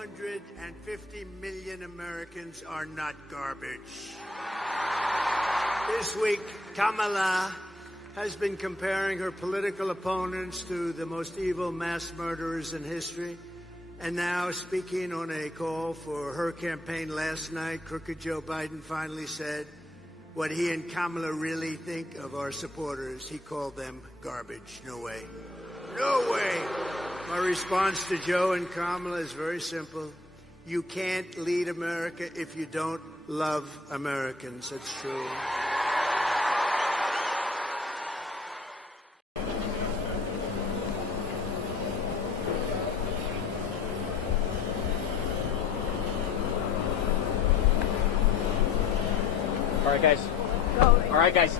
250 million Americans are not garbage. This week, Kamala has been comparing her political opponents to the most evil mass murderers in history. And now, speaking on a call for her campaign last night, crooked Joe Biden finally said what he and Kamala really think of our supporters. He called them garbage. No way. No way. My response to Joe and Kamala is very simple. You can't lead America if you don't love Americans. That's true. All right, guys. All right, guys.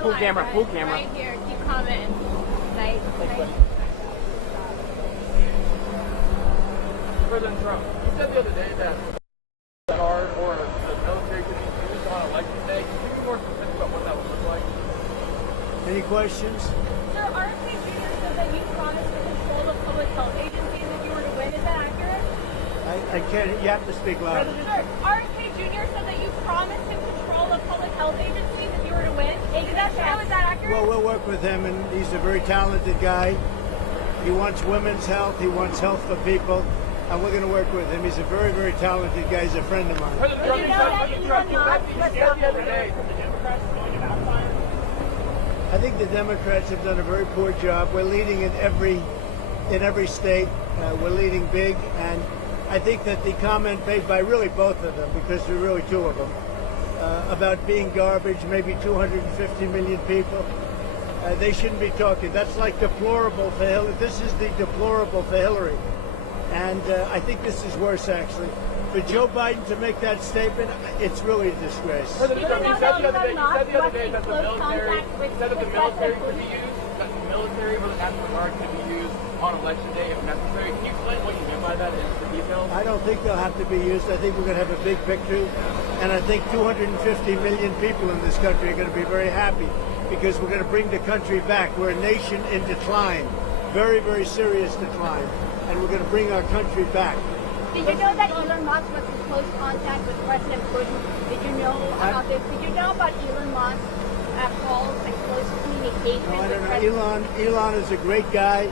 Full camera. Right here. Keep commenting. Nice. President Trump, you said the other day that guard or the military could be used on election day. Can you be more specific about what that would look like? Any questions? Sir, RFK Jr. said that you promised to control the public health agencies if you were to win. Is that accurate? I can't. You have to speak louder. Sir, RFK Jr. said that you promised to control the public health agencies if you were to win. Is that true? Is that accurate? Well, we'll work with him, and he's a very talented guy. He wants women's health. He wants health for people. And we're going to work with him. He's a very, very talented guy. He's a friend of mine. President Trump, I think the Democrats have done a very poor job. We're leading in every state. We're leading big, and I think that the comment made by really both of them, because there are really two of them, about being garbage, maybe 250 million people, they shouldn't be talking. That's like deplorable for Hillary. This is the deplorable for Hillary. And I think this is worse, actually. For Joe Biden to make that statement, it's really a disgrace. President Trump, you said the other day that the military could be used, that the military or the National Guard could be used on election day if necessary. Can you explain what you mean by that in the details? I don't think they'll have to be used. I think we're going to have a big victory. And I think 250 million people in this country are going to be very happy because we're going to bring the country back. We're a nation in decline, very, very serious decline. And we're going to bring our country back. Did you know that Elon Musk was in close contact with President Putin? Did you know about this? Did you know about Elon Musk calls and close communication with President? Elon is a great guy.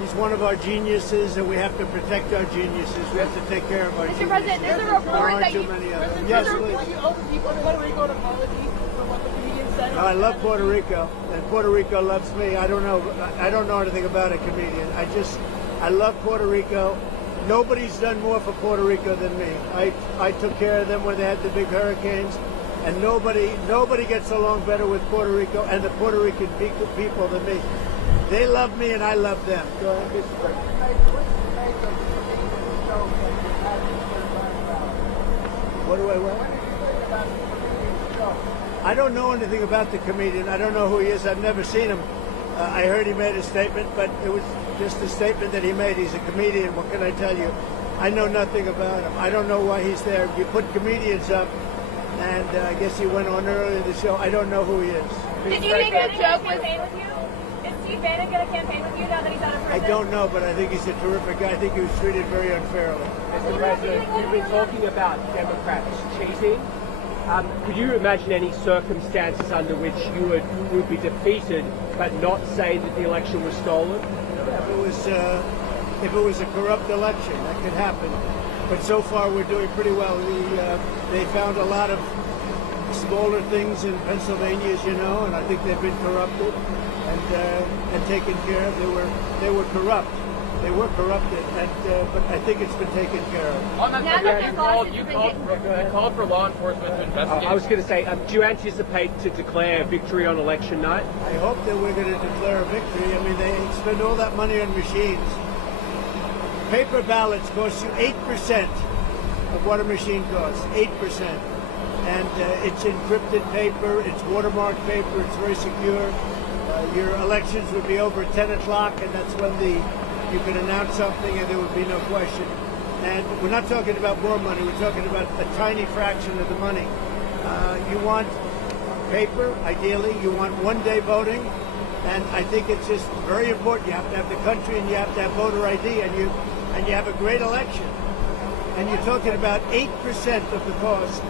He's one of our geniuses, and we have to protect our geniuses. We have to take care of our geniuses. Mr. President, there's a report that you... Yes, please. I love Puerto Rico, and Puerto Rico loves me. I don't know anything about a comedian. I love Puerto Rico. Nobody's done more for Puerto Rico than me. I took care of them when they had the big hurricanes, and nobody gets along better with Puerto Rico and the Puerto Rican people than me. They love me, and I love them. Go ahead. What do I want? I don't know anything about the comedian. I don't know who he is. I've never seen him. I heard he made a statement, but it was just a statement that he made. He's a comedian. What can I tell you? I know nothing about him. I don't know why he's there. You put comedians up, and I guess he went on earlier in the show. I don't know who he is. Did you make a joke with him? Is Steve Bannon going to campaign with you now that he's out of prison? I don't know, but I think he's a terrific guy. I think he was treated very unfairly. Mr. President, you've been talking about Democrats cheating. Could you imagine any circumstances under which you would be defeated but not say that the election was stolen? If it was a corrupt election, that could happen. But so far, we're doing pretty well. They found a lot of smaller things in Pennsylvania, as you know, and I think they've been corrupted and taken care of. They were corrupt. They were corrupted, but I think it's been taken care of. On that you called for law enforcement to investigate. I was going to say, do you anticipate to declare a victory on election night? I hope that we're going to declare a victory. I mean, they spend all that money on machines. Paper ballots cost you 8% of what a machine costs, 8%. And it's encrypted paper, it's watermarked paper, it's very secure. Your elections would be over at 10 o'clock, and that's when you can announce something and there would be no question. And we're not talking about more money, we're talking about a tiny fraction of the money. You want paper, ideally, you want one-day voting, and I think it's just very important. You have to have the country and you have to have voter ID, and you have a great election. and you're talking about 8% of the cost.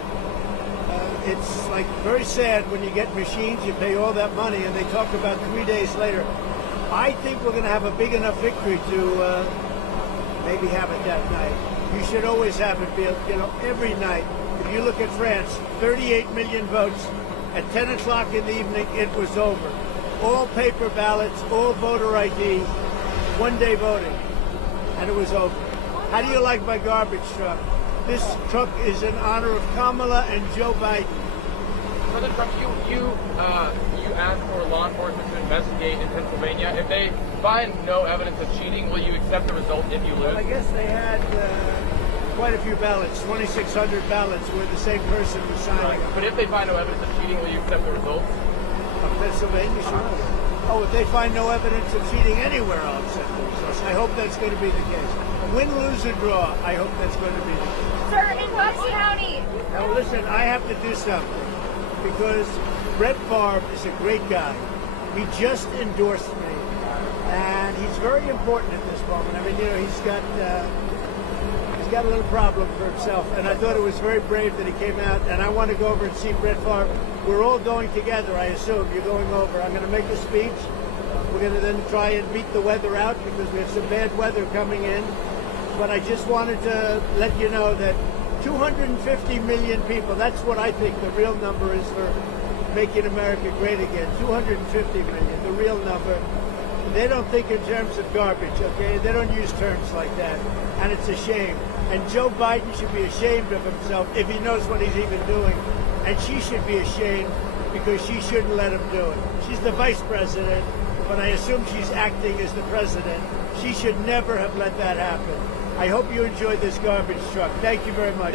It's like very sad when you get machines, you pay all that money, and they talk about 3 days later. I think we're going to have a big enough victory to maybe have it that night. You should always have it, every night. If you look at France, 38 million votes. At 10 o'clock in the evening, it was over. All paper ballots, all voter ID, one-day voting, and it was over. How do you like my garbage truck? This truck is in honor of Kamala and Joe Biden. President Trump, you asked for law enforcement to investigate in Pennsylvania. If they find no evidence of cheating, will you accept the result if you lose? Well, I guess they had quite a few ballots, 2,600 ballots, where the same person was signing. Right. But if they find no evidence of cheating, will you accept the results? Of Pennsylvania, sure. Oh, if they find no evidence of cheating anywhere, I'll accept the results. I hope that's going to be the case. Win, lose, or draw, I hope that's going to be the case. Sir, in Bucks County. Now, listen, I have to do something because Brett Favre is a great guy. He just endorsed me, and he's very important at this moment. I mean, he's got a little problem for himself, and I thought it was very brave that he came out, and I want to go over and see Brett Favre. We're all going together, I assume. You're going over. I'm going to make a speech. We're going to then try and beat the weather out because we have some bad weather coming in. But I just wanted to let you know that 250 million people, that's what I think the real number is for making America great again. 250 million, the real number. They don't think in terms of garbage, okay? They don't use terms like that. And it's a shame. And Joe Biden should be ashamed of himself if he knows what he's even doing. And she should be ashamed because she shouldn't let him do it. She's the vice president, but I assume she's acting as the president. She should never have let that happen. I hope you enjoyed this garbage truck. Thank you very much.